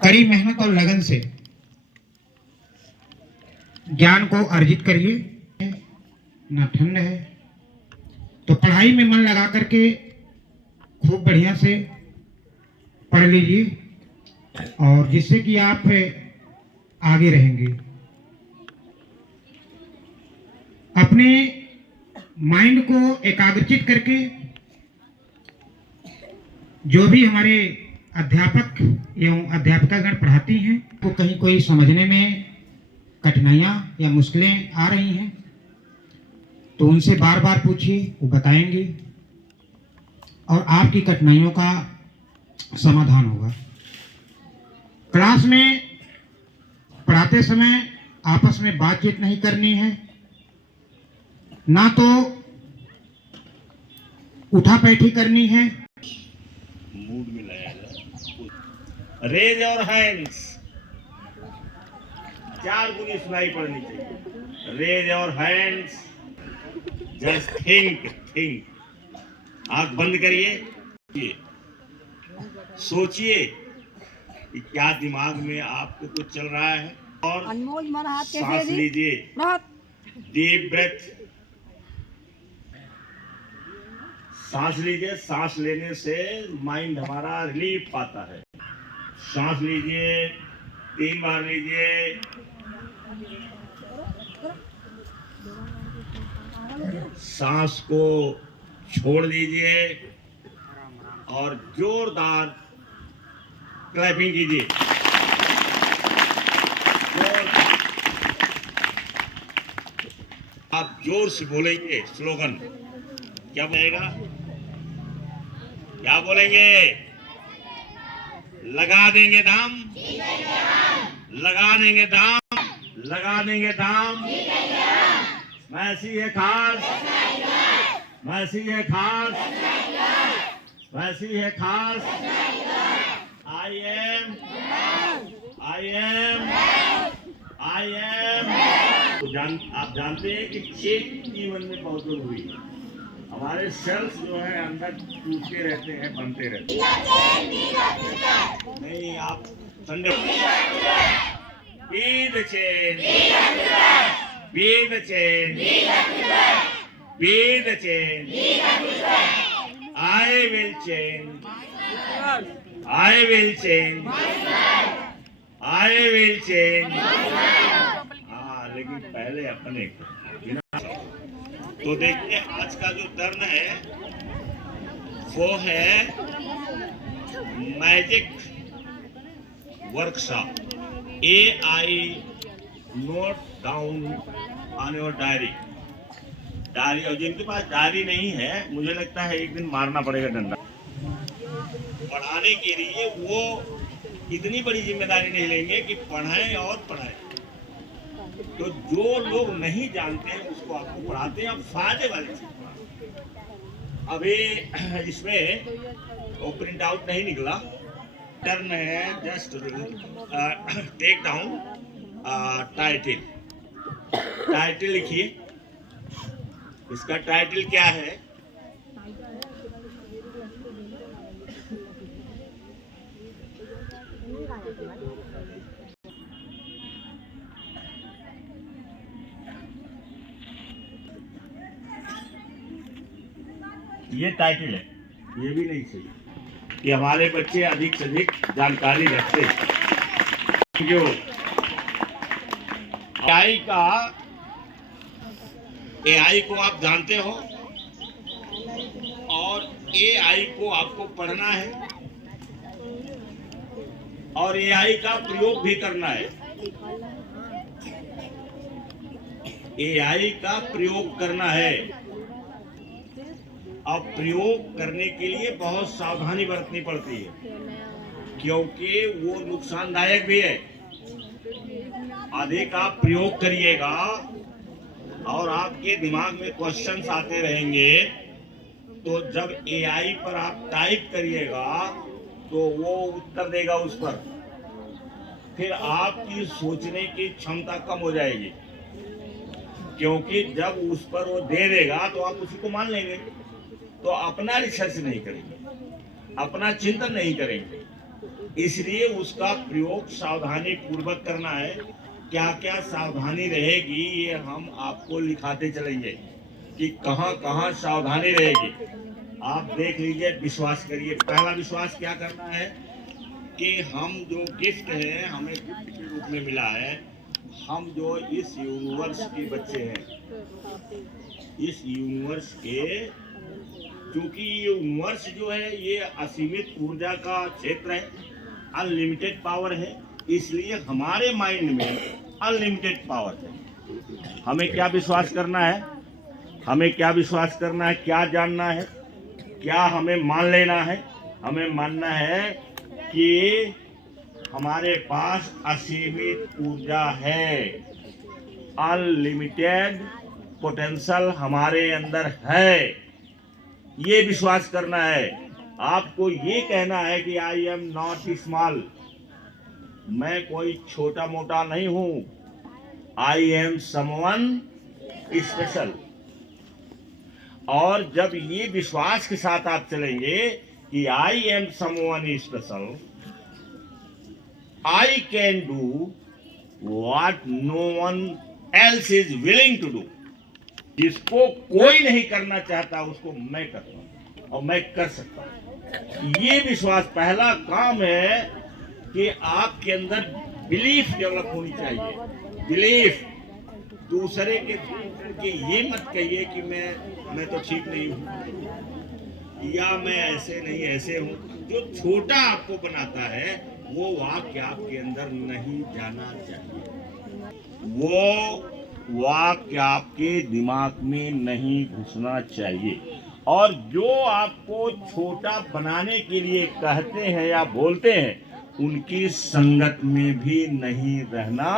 कड़ी मेहनत और लगन से ज्ञान को अर्जित करिए। ना ठंड है तो पढ़ाई में मन लगा करके खूब बढ़िया से पढ़ लीजिए और जिससे कि आप आगे रहेंगे। अपने माइंड को एकाग्रचित करके जो भी हमारे अध्यापक एवं अध्यापिकागण पढ़ाती हैं तो कहीं कोई समझने में कठिनाइयाँ या मुश्किलें आ रही हैं तो उनसे बार बार पूछिए, वो बताएंगे और आपकी कठिनाइयों का समाधान होगा। क्लास में पढ़ाते समय आपस में बातचीत नहीं करनी है, ना तो उठा बैठी करनी है। मूड में लाया जाए। रेज और हैंड्स 4 गुनी सुनाई पड़नी चाहिए। रेज और हैंड्स, जस्ट थिंक। आंख बंद करिए, सोचिए कि क्या दिमाग में आपको कुछ चल रहा है और सांस लीजिए, डीप ब्रेथ। सांस लीजिए, सांस लेने से माइंड हमारा रिलीफ पाता है। सांस लीजिए, 3 बार लीजिए, सांस को छोड़ दीजिए और जोरदार क्लैपिंग कीजिए। आप जोर से बोलेंगे स्लोगन, क्या बनेगा? क्या बोलेंगे? लगा देंगे दाम, लगा देंगे दाम, लगा देंगे दाम। मैसी है खास, मैसी है खास, मैसी है खास। आई एम आप जानते हैं कि चेत जीवन में बहुत जरूरी है। हमारे सेल्स जो है अंदर टूटते रहते हैं, बनते रहते हैं। नहीं, आप समझो। Be the change, be the change, be the change. I will change, I will change, I will change. हाँ, लेकिन पहले अपने को। तो देखिए, आज का जो टर्न है वो है magic workshop. AI note down on your diary. और जिनके पास डायरी नहीं है, मुझे लगता है एक दिन मारना पड़ेगा डंडा। पढ़ाने के लिए वो इतनी बड़ी जिम्मेदारी नहीं लेंगे कि पढ़ाएं और पढ़ाएं। तो जो लोग नहीं जानते हैं उसको आपको पढ़ाते हैं, आप फायदे वाली चीज पढ़ाते। अभी इसमें वो प्रिंट आउट नहीं निकला। टर्न है, just take down title. Title लिखिए। इसका टाइटल क्या है? ये टाइटल है, ये भी नहीं सही कि हमारे बच्चे अधिक से अधिक जानकारी रखते हैं। जो AI को आप जानते हो और AI को आपको पढ़ना है और AI का प्रयोग भी करना है। AI का प्रयोग करना है। अब प्रयोग करने के लिए बहुत सावधानी बरतनी पड़ती है, क्योंकि वो नुकसानदायक भी है। अधिक आप प्रयोग करिएगा और आपके दिमाग में क्वेश्चंस आते रहेंगे, तो जब AI पर आप टाइप करिएगा तो वो उत्तर देगा उस पर। फिर आपकी सोचने की क्षमता कम हो जाएगी, क्योंकि जब उस पर वो दे देगा तो आप उसी को मान लेंगे। तो अपना रिसर्च नहीं करेंगे, अपना चिंतन नहीं करेंगे। इसलिए उसका प्रयोग सावधानी पूर्वक करना है। क्या क्या सावधानी रहेगी ये हम आपको लिखाते चलेंगे कि कहाँ कहाँ सावधानी रहेगी। आप देख लीजिए, विश्वास करिए। पहला विश्वास क्या करना है कि हम जो गिफ्ट है हमें गिफ्ट के रूप में मिला है, हम जो इस यूनिवर्स के बच्चे हैं, इस यूनिवर्स के, क्योंकि ये यूनिवर्स जो है ये असीमित ऊर्जा का क्षेत्र है, अनलिमिटेड पावर है, इसलिए हमारे माइंड में अनलिमिटेड पावर है। हमें क्या विश्वास करना है, हमें क्या विश्वास करना है, क्या जानना है, क्या हमें मान लेना है? हमें मानना है कि हमारे पास असीमित ऊर्जा है, अनलिमिटेड पोटेंशियल हमारे अंदर है, ये विश्वास करना है। आपको ये कहना है कि आई एम नॉट स्मॉल, मैं कोई छोटा मोटा नहीं हूं, आई एम समवन स्पेशल। और जब ये विश्वास के साथ आप चलेंगे कि I am someone special, I can do what no one else is willing to do, जिसको कोई नहीं करना चाहता उसको मैं करता हूं और मैं कर सकता हूं। ये विश्वास पहला काम है कि आपके अंदर बिलीफ डेवलप होनी चाहिए। बिलीफ, दूसरे के कि ये मत कहिए कि मैं तो ठीक नहीं हूं या मैं ऐसे नहीं ऐसे हूं। जो छोटा आपको बनाता है वो वाक्य आपके अंदर नहीं जाना चाहिए, वो वाक्य आपके दिमाग में नहीं घुसना चाहिए। और जो आपको छोटा बनाने के लिए कहते हैं या बोलते हैं उनकी संगत में भी नहीं रहना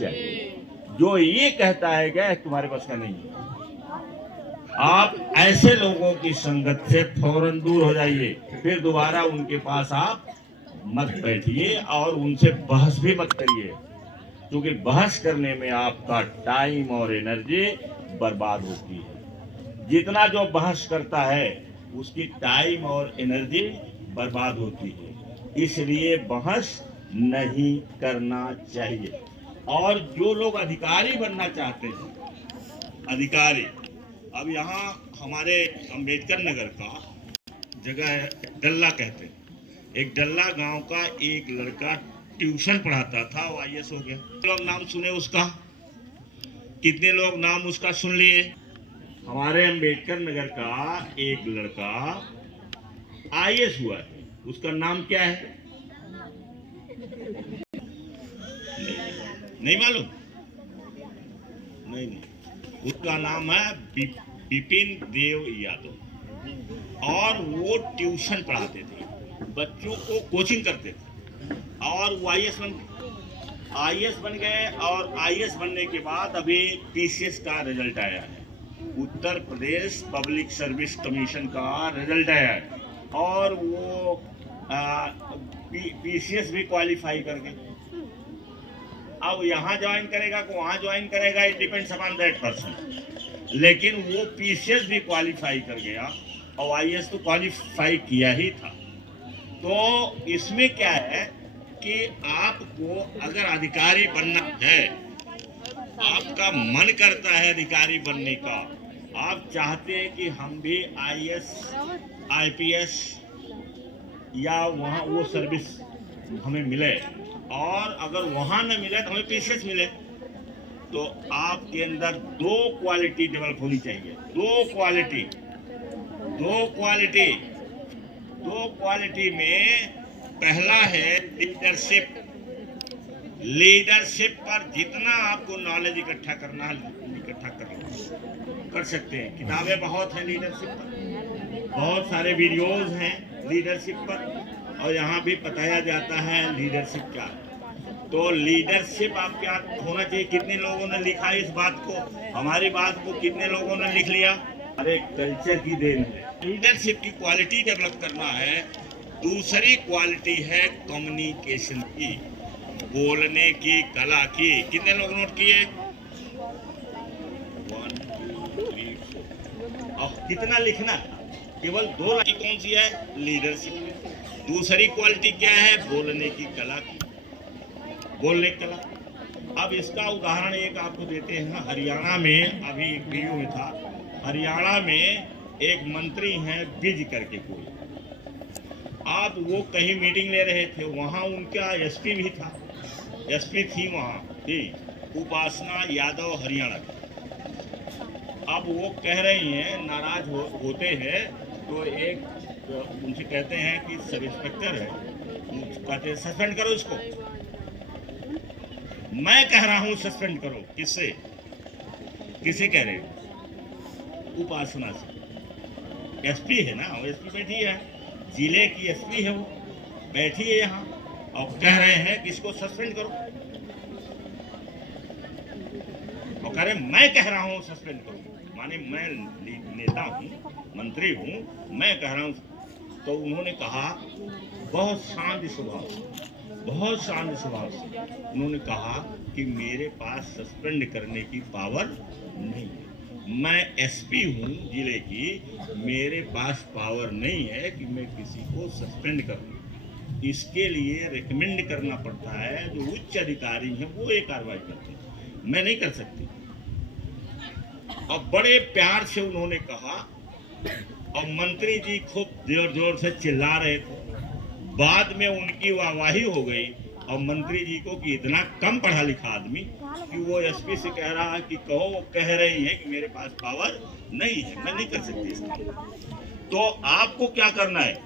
चाहिए। जो ये कहता है कि तुम्हारे पास का नहीं है, आप ऐसे लोगों की संगत से फौरन दूर हो जाइए। फिर दोबारा उनके पास आप मत बैठिए और उनसे बहस भी मत करिए, क्योंकि बहस करने में आपका टाइम और एनर्जी बर्बाद होती है। जितना जो बहस करता है उसकी टाइम और एनर्जी बर्बाद होती है, इसलिए बहस नहीं करना चाहिए। और जो लोग अधिकारी बनना चाहते हैं, अधिकारी, अब यहाँ हमारे अम्बेडकर नगर का जगह है डल्ला कहते हैं, एक डल्ला गांव का एक लड़का ट्यूशन पढ़ाता था, वो IAS हो गया। लोग नाम सुने उसका? कितने लोग नाम उसका सुन लिए? हमारे अम्बेडकर नगर का एक लड़का IAS हुआ है, उसका नाम क्या है? नहीं मालूम? नहीं, उसका नाम है बिपिन देव यादव। और वो ट्यूशन पढ़ाते थे, बच्चों को कोचिंग करते थे, और वो IAS बन गए। और IAS बनने के बाद अभी PCS का रिजल्ट आया है, Uttar Pradesh public service commission का रिजल्ट आया है, और वो PCS भी क्वालिफाई कर गए। अब यहाँ ज्वाइन करेगा कि वहाँ ज्वाइन करेगा, it depends upon that person. लेकिन वो PCS भी क्वालिफाई कर गया और IAS तो क्वालिफाई किया ही था। तो इसमें क्या है कि आपको अगर अधिकारी बनना है, आपका मन करता है अधिकारी बनने का, आप चाहते हैं कि हम भी IAS IPS या वहाँ वो सर्विस हमें मिले, और अगर वहाँ न मिले तो हमें PCS मिले, तो आपके अंदर दो क्वालिटी डेवलप होनी चाहिए। दो क्वालिटी में पहला है लीडरशिप। लीडरशिप पर जितना आपको नॉलेज इकट्ठा करना है इकट्ठा कर सकते हैं। किताबें बहुत हैं लीडरशिप पर, बहुत सारे वीडियोस हैं लीडरशिप पर, और यहाँ भी बताया जाता है लीडरशिप क्या है। तो लीडरशिप आप क्या होना चाहिए? कितने लोगों ने लिखा इस बात को, हमारी बात को कितने लोगों ने लिख लिया? अरे कल्चर की देन है। लीडरशिप की क्वालिटी डेवलप करना है। दूसरी क्वालिटी है कम्युनिकेशन की, बोलने की कला की। कितने लोग नोट किए? 1 2 3 4। अब कितना लिखना? केवल 2 लाइन। कौन सी है? लीडरशिप। दूसरी क्वालिटी क्या है? बोलने की कला, बोलने की कला। अब इसका उदाहरण एक आपको देते हैं। हरियाणा में अभी एक वीडियो में था, हरियाणा में एक मंत्री हैं विज करके कोई, आप वो कहीं मीटिंग ले रहे थे, वहाँ उनका एसपी भी था, एसपी थी वहाँ थी, उपासना यादव हरियाणा की। अब वो कह रही हैं, नाराज होते हैं, तो एक उनसे कहते हैं कि सब इंस्पेक्टर है, कहते हैं सस्पेंड करो इसको। मैं कह रहा हूं सस्पेंड करो। किससे? किसे कह रहे हो? उपासना से। एसपी है ना, वो एसपी बैठी है, जिले की एसपी है, वो बैठी है यहाँ और कह रहे हैं कि इसको सस्पेंड करो, और कह रहे मैं कह रहा हूं सस्पेंड करो, माने मैं नेता हूं, मंत्री हूं, मैं कह रहा हूं। तो उन्होंने कहा बहुत शांत स्वभाव से, बहुत शांत स्वभाव से उन्होंने कहा कि मेरे पास सस्पेंड करने की पावर नहीं है, मैं एसपी हूं जिले की, मेरे पास पावर नहीं है कि मैं किसी को सस्पेंड करूं। इसके लिए रिकमेंड करना पड़ता है, जो उच्च अधिकारी हैं वो ये कार्रवाई करते हैं, मैं नहीं कर सकती। अब बड़े प्यार से उन्होंने कहा, और मंत्री जी खूब जोर जोर से चिल्ला रहे थे। बाद में उनकी वाहवाही हो गई और मंत्री जी को कि इतना कम पढ़ा लिखा आदमी कि वो एसपी से कह रहा है कि कहो, वो कह रही है कि मेरे पास पावर नहीं है, मैं नहीं कर सकती इसका। तो आपको क्या करना है?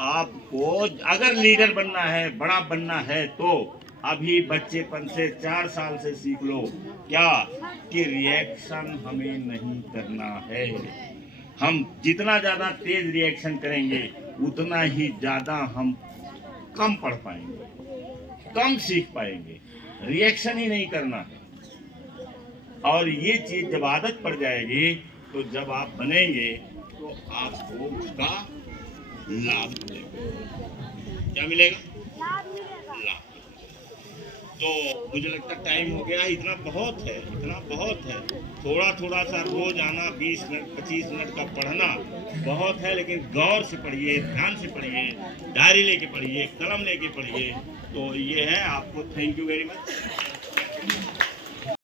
आपको अगर लीडर बनना है, बड़ा बनना है, तो अभी बच्चेपन से 4 साल से सीख लो क्या कि रिएक्शन हमें नहीं करना है। हम जितना ज़्यादा तेज रिएक्शन करेंगे उतना ही ज़्यादा हम कम पढ़ पाएंगे, कम सीख पाएंगे। रिएक्शन ही नहीं करना है। और ये चीज़ जब आदत पड़ जाएगी तो जब आप बनेंगे तो आपको उसका लाभ मिलेगा। क्या मिलेगा? लाभ। तो मुझे लगता है टाइम हो गया, इतना बहुत है, इतना बहुत है। थोड़ा थोड़ा सा रोज आना, 20 मिनट 25 मिनट का पढ़ना बहुत है, लेकिन गौर से पढ़िए, ध्यान से पढ़िए, डायरी लेके पढ़िए, कलम लेके पढ़िए। तो ये है आपको। Thank you very much.